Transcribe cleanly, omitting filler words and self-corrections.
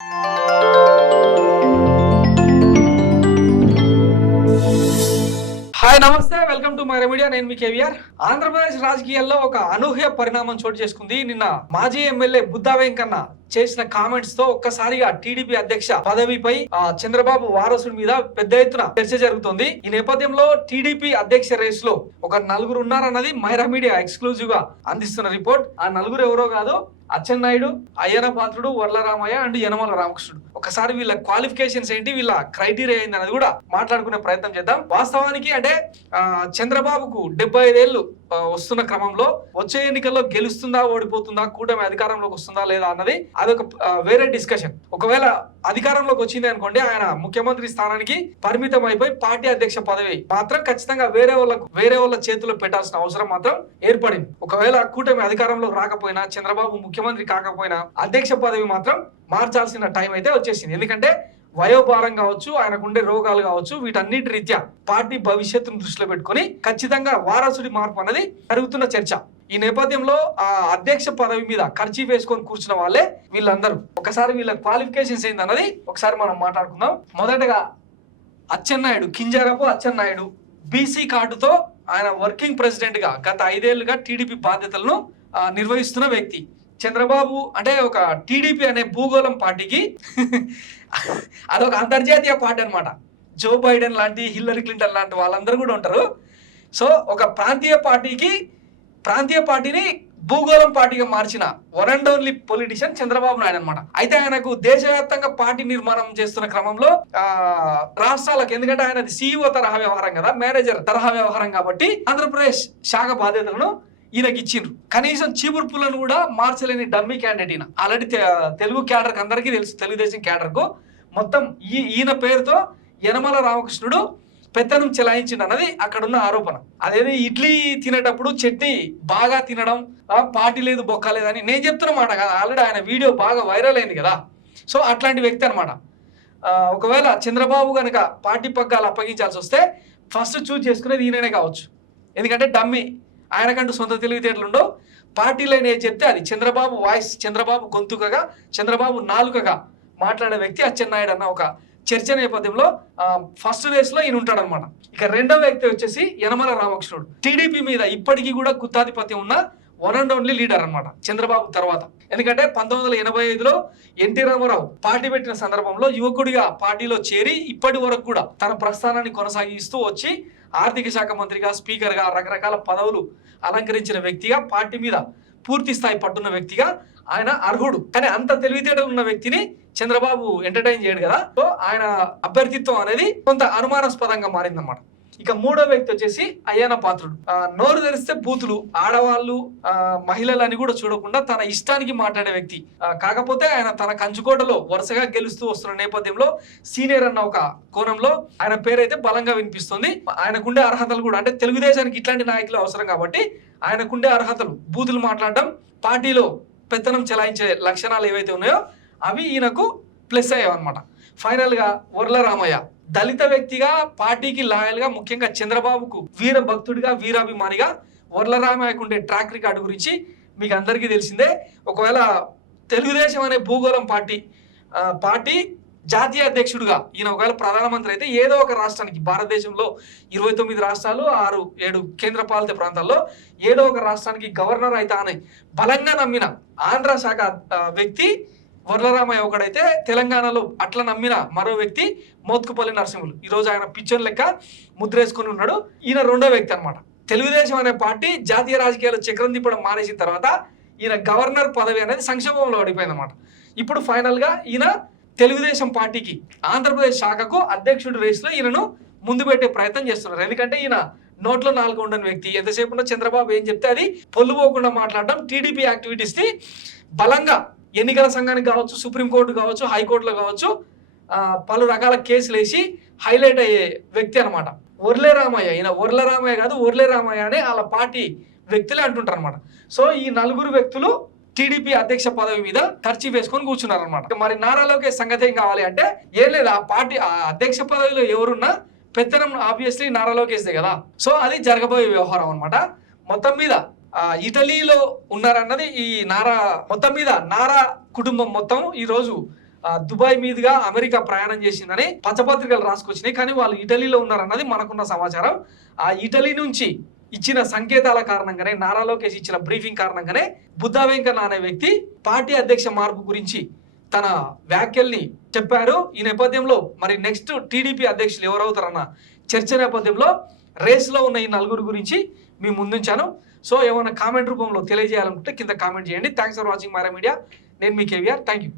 Hi నమస్తే, welcome to my media. నేను మీ కేవీఆర్. ఆంధ్రప్రదేశ్ రాజకీయాల్లో ఒక అనూహ్య పరిణామం చోటు చేసుకుంది. నిన్న మాజీ ఎమ్మెల్యే బుద్దా వెంకన్న చేసిన కామెంట్స్ తో ఒక్కసారిగా టీడీపీ అధ్యక్ష పదవిపై చంద్రబాబు వారసుడి మీద పెద్ద ఎత్తున చర్చ జరుగుతోంది. ఈ నేపథ్యంలో టీడీపీ అధ్యక్ష రేస్ లో ఒక నలుగురు ఉన్నారన్నది మైరా మీడియా ఎక్స్క్లూజివ్ గా అందిస్తున్న రిపోర్ట్. ఆ నలుగురు ఎవరో కాదు, అచ్చెన్నాయుడు, అయ్యన పాత్రుడు, వర్ల రామయ్య అండ్ యనమల రామకృష్ణుడు. ఒకసారి వీళ్ళ క్వాలిఫికేషన్స్ ఏంటి, వీళ్ళ క్రైటీరియా ఏంటి అనేది కూడా మాట్లాడుకునే ప్రయత్నం చేద్దాం. వాస్తవానికి అంటే చంద్రబాబుకు 75 ఏళ్ళు వస్తున్న క్రమంలో వచ్చే ఎన్నికల్లో గెలుస్తుందా ఓడిపోతుందా, కూటమి అధికారంలోకి వస్తుందా లేదా అన్నది అదొక వేరే డిస్కషన్. ఒకవేళ అధికారంలోకి వచ్చింది అనుకోండి, ఆయన ముఖ్యమంత్రి స్థానానికి పరిమితం అయిపోయి పార్టీ అధ్యక్ష పదవి మాత్రం ఖచ్చితంగా వేరే వాళ్ళ చేతిలో పెట్టాల్సిన అవసరం మాత్రం ఏర్పడింది. ఒకవేళ కూటమి అధికారంలోకి రాకపోయినా, చంద్రబాబు ముఖ్యమంత్రి కాకపోయినా, అధ్యక్ష పదవి మాత్రం మార్చాల్సిన టైం అయితే వచ్చేసింది. ఎందుకంటే వయోభారం కావచ్చు, ఆయనకుండే రోగాలు కావచ్చు, వీటన్నిటి రీత్యా పార్టీ భవిష్యత్తును దృష్టిలో పెట్టుకుని ఖచ్చితంగా వారసుడి మార్పు అనేది జరుగుతున్న చర్చ. ఈ నేపథ్యంలో ఆ అధ్యక్ష పదవి మీద ఖర్చు వేసుకొని కూర్చున్న వాళ్ళే వీళ్ళందరూ. ఒకసారి వీళ్ళ క్వాలిఫికేషన్స్ ఏందన్నది ఒకసారి మనం మాట్లాడుకుందాం. మొదటగా అచ్చెన్నాయుడు, కింజారపు అచ్చెన్నాయుడు బీసీ కార్డుతో ఆయన వర్కింగ్ ప్రెసిడెంట్ గా గత 5 ఏళ్లుగా టీడీపీ బాధ్యతలను నిర్వహిస్తున్న వ్యక్తి. చంద్రబాబు అంటే ఒక టీడీపీ అనే భూగోళం పార్టీకి అదొక అంతర్జాతీయ పార్టీ అనమాట. జో బైడెన్ లాంటి, హిల్లరీ క్లింటన్ లాంటి వాళ్ళందరూ కూడా ఉంటారు. సో ఒక ప్రాంతీయ పార్టీని భూగోళం పార్టీగా మార్చిన one and only politician Chandrababu Naidu అనమాట. అయితే ఆయనకు దేశవ్యాప్తంగా పార్టీ నిర్మాణం చేస్తున్న క్రమంలో రాష్ట్రాలకు, ఎందుకంటే ఆయనది సీఈఓ తరహా వ్యవహారం కదా, మేనేజర్ తరహా వ్యవహారం కాబట్టి ఆంధ్రప్రదేశ్ శాఖ బాధ్యతలను ఈయనకి ఇచ్చిండ్రు. కనీసం చీపుర్పులను కూడా మార్చలేని డమ్మీ క్యాండిడేట్ ఈయన. ఆల్రెడీ తెలుగు క్యాడర్ అందరికీ తెలుసు, తెలుగుదేశం క్యాడర్ కు మొత్తం ఈయన పేరుతో యనమల రామకృష్ణుడు పెత్తనం చెలాయించిండు అన్నది అక్కడున్న ఆరోపణ. అదేది ఇడ్లీ తినేటప్పుడు చట్నీ బాగా తినడం, పార్టీ లేదు బొక్క లేదని నేను చెప్తున్నమాట కదా. ఆల్రెడీ ఆయన వీడియో బాగా వైరల్ అయింది కదా. సో అట్లాంటి వ్యక్తి అనమాట. ఒకవేళ చంద్రబాబు కనుక పార్టీ పగ్గాలు అప్పగించాల్సి వస్తే ఫస్ట్ చూజ్ చేసుకునేది ఈయననే కావచ్చు. ఎందుకంటే డమ్మీ, ఆయనకంటూ సొంత తెలివితేటలు ఉండవు. పార్టీలో ఏది చెప్తే అది చంద్రబాబు వాయిస్, చంద్రబాబు గొంతుకగా, చంద్రబాబు నాలుకగా మాట్లాడే వ్యక్తి అచ్చెన్నాయుడు అన్న ఒక చర్చ నేపథ్యంలో ఫస్ట్ రేస్ లో ఈయన ఉంటాడనమాట. ఇక రెండవ వ్యక్తి వచ్చేసి యనమల రామకృష్ణుడు. టీడీపీ మీద ఇప్పటికీ కూడా గుత్తాధిపత్యం ఉన్న వన్ అండ్ ఓన్లీ లీడర్ అనమాట చంద్రబాబు తర్వాత. ఎందుకంటే 1985లో ఎన్టీ రామారావు పార్టీ పెట్టిన సందర్భంలో యువకుడిగా పార్టీలో చేరి ఇప్పటి వరకు కూడా తన ప్రస్థానాన్ని కొనసాగిస్తూ వచ్చి ఆర్థిక శాఖ మంత్రిగా, స్పీకర్గా రకరకాల పదవులు అలంకరించిన వ్యక్తిగా, పార్టీ మీద పూర్తి స్థాయి పట్టున్న వ్యక్తిగా ఆయన అర్హుడు. కానీ అంత తెలివితేటలు ఉన్న వ్యక్తిని చంద్రబాబు ఎంటర్టైన్ చేయడు కదా. సో ఆయన అభ్యర్థిత్వం అనేది కొంత అనుమానాస్పదంగా మారిందన్నమాట. ఇక మూడో వ్యక్తి వచ్చేసి అయ్యన పాత్రుడు. నోరు తెరిస్తే బూతులు, ఆడవాళ్ళు, మహిళలని కూడా చూడకుండా తన ఇష్టానికి మాట్లాడే వ్యక్తి. కాకపోతే ఆయన తన కంచుకోటలో వరుసగా గెలుస్తూ వస్తున్న నేపథ్యంలో సీనియర్ అన్న ఒక కోణంలో ఆయన పేరైతే బలంగా వినిపిస్తుంది. ఆయనకుండే అర్హతలు కూడా, అంటే తెలుగుదేశానికి ఇట్లాంటి నాయకులు అవసరం కాబట్టి ఆయనకుండే అర్హతలు, బూతులు మాట్లాడడం, పార్టీలో పెత్తనం చెలాయించే లక్షణాలు ఏవైతే ఉన్నాయో అవి ఈయనకు ప్లస్ అయ్యావన్నమాట. ఫైనల్ గా వర్ల రామయ్య దళిత వ్యక్తిగా, పార్టీకి లాయల్ గా, ముఖ్యంగా చంద్రబాబుకు వీర భక్తుడిగా, వీరాభిమానిగా వర్ల రామయ్యకు ఉండే ట్రాక్ రికార్డు గురించి మీకు అందరికీ తెలిసిందే. ఒకవేళ తెలుగుదేశం అనే భూగోళం పార్టీ జాతీయ అధ్యక్షుడిగా ఈయన ఒకవేళ ప్రధానమంత్రి అయితే ఏదో ఒక రాష్ట్రానికి, భారతదేశంలో 29 రాష్ట్రాలు, 6-7 కేంద్ర పాలిత ప్రాంతాల్లో ఏదో ఒక రాష్ట్రానికి గవర్నర్ అయితే అని బలంగా నమ్మిన ఆంధ్ర శాఖ వ్యక్తి వర్లరామయ్య ఒకడైతే, తెలంగాణలో అట్లా నమ్మిన మరో వ్యక్తి మోత్కుపల్లి నరసింహులు. ఈరోజు ఆయన పిచ్చర్ లెక్క ముద్రేసుకుని ఉన్నాడు. ఈయన రెండో వ్యక్తి అనమాట. తెలుగుదేశం అనే పార్టీ జాతీయ రాజకీయాలు చక్రం తిప్పడం మానేసిన తర్వాత ఈయన గవర్నర్ పదవి అనేది సంక్షోభంలో పడిపోయింది అనమాట. ఇప్పుడు ఫైనల్ గా ఈయన తెలుగుదేశం పార్టీకి ఆంధ్రప్రదేశ్ శాఖకు అధ్యక్షుడి రేసులో ఈయనను ముందు పెట్టే ప్రయత్నం చేస్తున్నారు. ఎందుకంటే ఈయన నోట్లో నాలుగు ఉండని వ్యక్తి. ఎంతసేపు ఉన్న చంద్రబాబు ఏం చెప్తే అది పొల్లుపోకుండా మాట్లాడడం, టీడీపీ యాక్టివిటీస్ ని బలంగా ఎన్నికల సంఘానికి కావచ్చు, సుప్రీంకోర్టు కావచ్చు, హైకోర్టులో కావచ్చు పలు రకాల కేసులు వేసి హైలైట్ అయ్యే వ్యక్తి అనమాట వర్లే రామయ్య. ఈయన వర్ల రామయ్య కాదు, వర్లే రామయ్య అని వాళ్ళ పార్టీ వ్యక్తులే అంటుంటారు అనమాట. సో ఈ నలుగురు వ్యక్తులు టీడీపీ అధ్యక్ష పదవి మీద ఖర్చు వేసుకొని కూర్చున్నారు అనమాట. మరి నారా లోకేష్ సంగతి ఏం కావాలి అంటే ఏం లేదు, ఆ పార్టీ అధ్యక్ష పదవిలో ఎవరున్నా పెత్తనం ఆబ్వియస్లీ నారా లోకేష్దే కదా. సో అది జరగబోయే వ్యవహారం అనమాట. మొత్తం మీద ఇటలీలో ఉన్నారన్నది ఈ నారా, మొత్తం మీద నారా కుటుంబం మొత్తం ఈ రోజు దుబాయ్ మీదుగా అమెరికా ప్రయాణం చేసిందని పచ్చపత్రికలు రాసుకొచ్చినాయి. కానీ వాళ్ళు ఇటలీలో ఉన్నారన్నది మనకున్న సమాచారం. ఆ ఇటలీ నుంచి ఇచ్చిన సంకేతాల కారణంగానే, నారా లోకేష్ ఇచ్చిన బ్రీఫింగ్ కారణంగానే బుద్ధా వెంకన్న అనే వ్యక్తి పార్టీ అధ్యక్ష మార్పు గురించి తన వ్యాఖ్యల్ని చెప్పారు. ఈ నేపథ్యంలో మరి నెక్స్ట్ టీడీపీ అధ్యక్షులు ఎవరవుతారన్న చర్చ నేపథ్యంలో రేస్లో ఉన్న ఈ నలుగురు గురించి మీ ముందుంచాను. సో ఏమైనా కామెంట్ రూపంలో తెలియజేయాలనుకుంటే కింద కామెంట్ చేయండి. Thanks for watching Myra media. నేను మీ కేవీఆర్. Thank you.